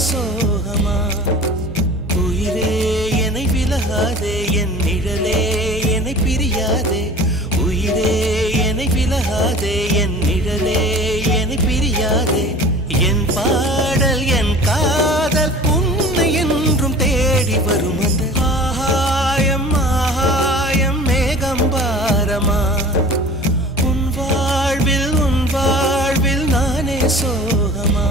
சோகமா உயிரே என்னை விலகாதே என் நிழலே என்னை பிரியாதே உயிரே என்னை விலகாதே என் நிழலே என்னை பிரியாதே என் பாடல் என் காதல் உன்னை என்றும் தேடி வரும் அந்த ஆகாயம் ஆகாயம் மேகம் பாரமா உன் வாழ்வில் நானே சோகமா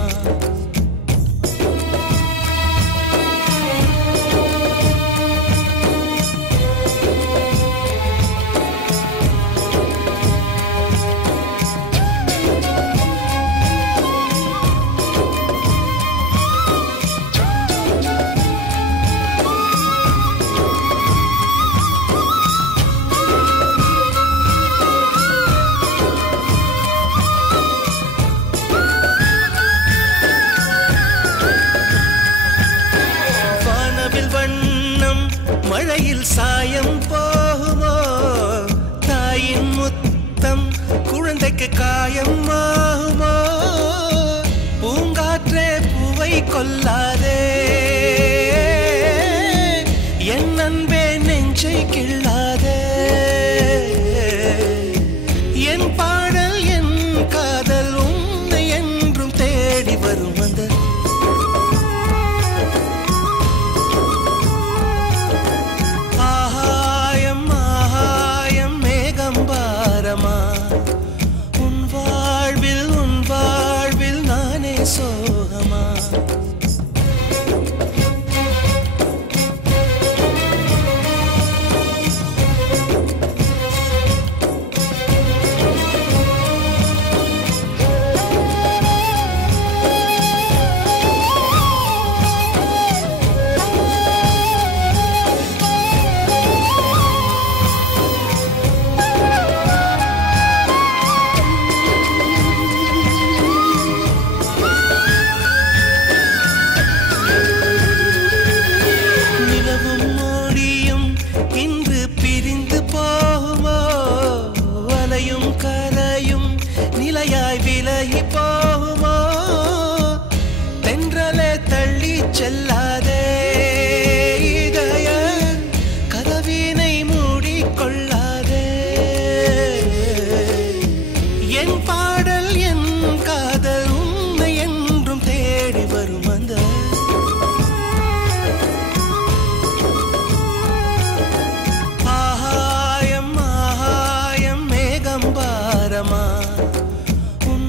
மழையில் சாயம் போகுமோ தாயின் முத்தம் குழந்தைக்கு காயம் ஆகுமோ பூங்காற்றே பூவை கொல்லாதே என் அன்பே நெஞ்சை கிள்ளாதே என் பாடல் என் காதல் உன்னை என்றும் தேடி வரும் அந்த உன் வாழ்வில் நானே சோகமா கரையும் நிலையாய் விலகி போகுமோ தென்றலே தள்ளி செல்லாதே இதய கதவினை மூடிக்கொள்ளாதே என் பாடல் என் காதல் உன்னை என்றும் தேடி வரும் அந்த உன்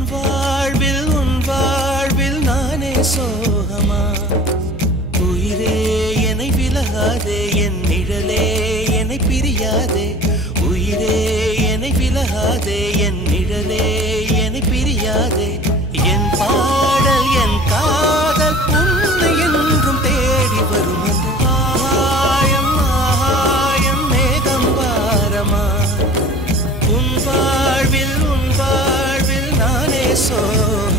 வாழ்வில் நானே சோகமா உயிரே என்னை விலகாதே என் நிழலே என்னை பிரியாதே உயிரே என்னை விலகாதே என் நிழலே என்னை பிரியாதே என் பாடல் என் காதல் உன்னை என்றும் தேடி வரும் ஆகாயம் ஆகாயம் மேகம் பாரமா உன் வாழ்வில் நானே சோகமா